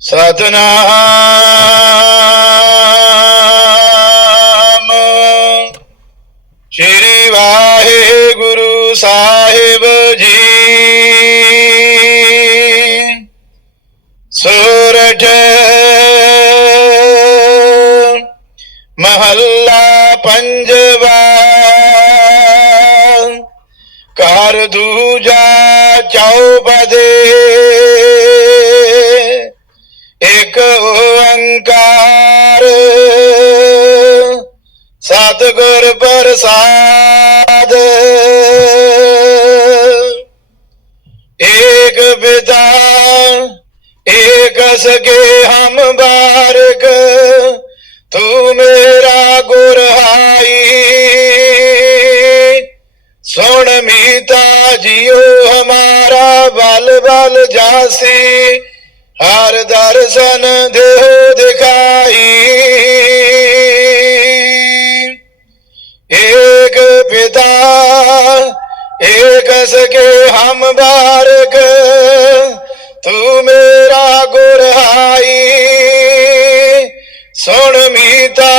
ਸਤਨਾਮ। ਸ੍ਰੀ ਵਾਹਿਗੁਰੂ ਸਾਹਿਬ ਜੀ। ਸੂਰਜ ਮਹੱਲਾ ਪੰਜਵਾ। ਕਰ ਦੂਜਾ ਚੌਪਦੇ। ਓੰਕਾਰ ਸਤਿਗੁਰ ਪ੍ਰਸਾਦ। ਏਕ ਪਿਤਾ ਏਕ ਸਕੇ ਹਮ ਬਾਰਕ, ਤੂੰ ਮੇਰਾ ਗੁਰਹਾਈ ਸੁਣ ਮੀਤਾ ਜਿਉ ਹਮਾਰਾ ਬਲ ਬਲ ਜਾਸੀ, ਹਰ ਦਰਸ਼ਨ ਦੇਹ ਏਕ ਸਕੇ ਹਮ ਬਾਰਕ, ਤੂੰ ਮੇਰਾ ਗੁਰਹਾਈ ਸੁਣ ਮੀਤਾ,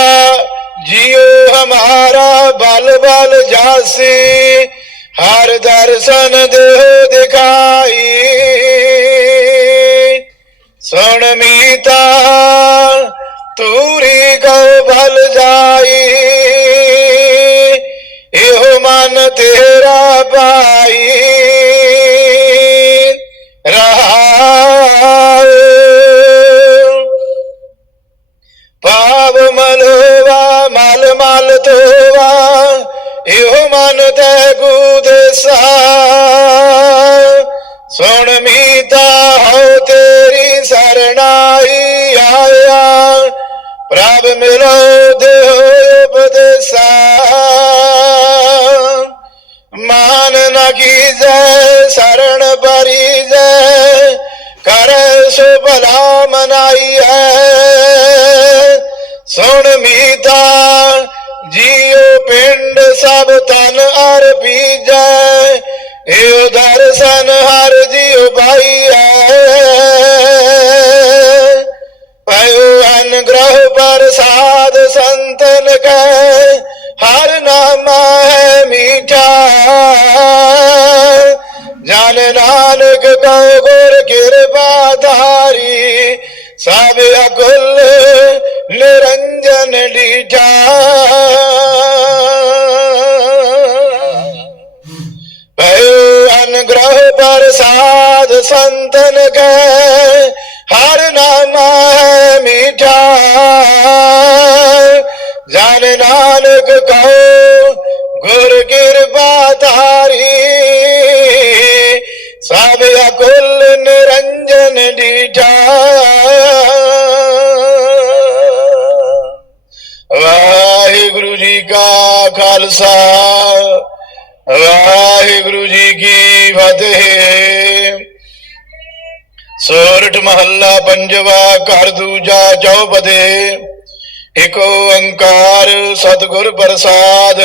ਜਿਉ ਹਮਾਰਾ ਬਲ ਬਲ ਜਾਸੀ, ਹਰ ਦਰਸ਼ਨ ਦੇਹ ਦਿਖਾਈ। ਸੁਣ ਮੀਤਾ, ਤੂਰੀ ਕਉ ਭਲ ਜਾਈ, ਇਹੋ ਮਨ ਤੇਰਾ ਪਾਈ ਰਹਾਉ ਪਾਵ ਮਲਵਾ, ਮਲ ਮਲ ਤੋਵਾ, ਇਹੋ ਮਨ ਤੇ ਗੁਦਸਾ ਸੁਣ ਮੀਤਾ, ਹੋ ਤੇਰੀ ਸਰਣਾਈ ਆਇਆ। ਪ੍ਰਭ ਮਿਲੋ ਦੇਹ ਉਪਦੇਸਾ। ਮਾਨ ਨ ਕੀਜੈ ਸਰਣ ਪਰੀਜੈ, ਕਰ ਸੋ ਭਲਾ ਮਨਾਈ ਹੈ ਸੁਣ ਮੀਤਾ, ਜੀਉ ਪਿੰਡ ਸਭ ਤਨ ਅਰ ਬੀਜੈ। ਏਉ ਦਰਸ਼ਨ ਹਰ ਜੀਉ ਪਾਈ ਹੈ ਪਇਓ ਅਨਗ੍ਰਹ ਪ੍ਰਸਾਦ ਸੰਤਨ ਕੈ, ਹਰ ਨਾਮ ਹੈ ਮੀਠਾ। ਜਨ ਨਾਨਕ ਕਉ ਗੁਰ ਕਿਰਪਾ ਧਾਰੀ, ਸਭ ਅਕੁਲ ਨਿਰੰਜਨ ਡੀਠਾ ਭਇਓ ਅਨਗ੍ਰਹ ਪ੍ਰਸਾਦ ਸੰਤਨ ਕੈ, ਹਰ ਨਾਮ ਹੈ ਮੀਠਾ। ਸਭ ਅਕੁਲ ਨਿਰੰਜਨ ਡੀਠਾ ਵਾਹਿਗੁਰੂ ਜੀ ਕਾ ਖਾਲਸਾ, ਵਾਹਿਗੁਰੂ ਜੀ ਕੀ ਫਤਿਹ। ਸੋਰਠ ਮਹੱਲਾ ਪੰਜਵਾ, ਘਰ ਦੂਜਾ ਚੌਪਦੇ। ਇਕ ਓੰਕਾਰ ਸਤਿਗੁਰ ਪ੍ਰਸਾਦ।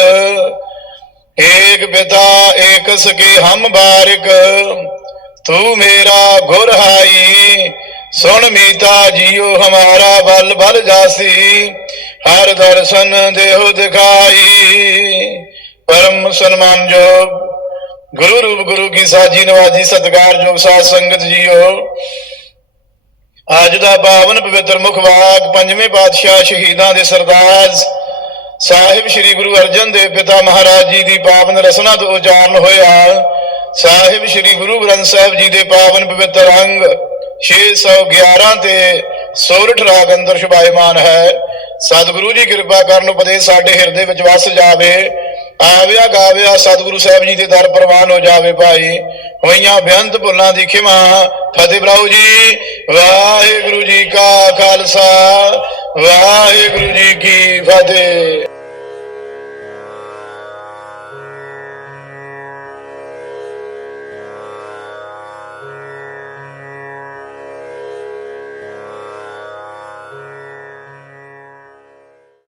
ਏਕ ਪਿਤਾ ਏਕ ਸਕੇ ਹਮ ਬਾਰਿਕ। ਤੂੰ ਮੇਰਾ ਗੁਰ ਹਾਈ, ਸੁਣ ਮੀਤਾ ਜੀਉ ਹਮਾਰਾ ਬਲ ਬਲ ਜਾਸੀ, ਹਰ ਦਰਸ਼ਨ ਦੇਹੁ ਦਿਖਾਈ। ਪਰਮ ਸਨਮਾਨਯੋਗ ਗੁਰੂ ਰੂਪ ਗੁਰੂ ਕੀ ਸਾਜੀ ਨਵਾਜੀ ਸਤਿਕਾਰਯੋਗ ਸਾਧ ਸੰਗਤ ਜੀਓ। ਅੱਜ ਦਾ ਪਾਵਨ ਪਵਿੱਤਰ ਮੁਖ ਵਾਕ ਪੰਜਵੇਂ ਪਾਤਸ਼ਾਹ ਸ਼ਹੀਦਾਂ ਦੇ ਸਰਦਾਰ ਸਾਹਿਬ ਸ੍ਰੀ ਗੁਰੂ ਅਰਜਨ ਦੇਵ ਪਿਤਾ ਮਹਾਰਾਜ ਜੀ ਦੀ ਪਾਵਨ ਰਸਨਾ ਤੋਂ ਉਚਾਰਨ ਹੋਇਆ। ਸਾਹਿਬ ਸ੍ਰੀ ਗੁਰੂ ਗ੍ਰੰਥ ਸਾਹਿਬ ਜੀ ਦੇ ਪਾਵਨ ਪਵਿੱਤਰ ਅੰਗ 611 ਤੇ ਸੋਰਠ ਰਾਗ ਅੰਦਰ ਸ਼ੁਭਾਇਮਾਨ ਹੈ। ਸਤਿਗੁਰੂ ਜੀ ਕਿਰਪਾ ਕਰਨ ਉਪਦੇਸ਼ ਸਾਡੇ ਹਿਰਦੇ ਵਿੱਚ ਵਸ ਜਾਵੇ। ਆਵਿਆ ਗਾਵਿਆ ਸਤਿਗੁਰੂ ਸਾਹਿਬ ਜੀ ਦੇ ਦਰ ਪ੍ਰਵਾਨ ਹੋ ਜਾਵੇ ਭਾਈ। ਹੋਈਆਂ ਬੇਅੰਤ ਭੁੱਲਾਂ ਦੀ ਖਿਮਾ, ਫਤਿਹ ਬਰਾਉ ਜੀ। ਵਾਹਿਗੁਰੂ ਜੀ ਕਾ ਖਾਲਸਾ, ਵਾਹਿਗੁਰੂ ਜੀ ਕੀ ਫਤਿਹ।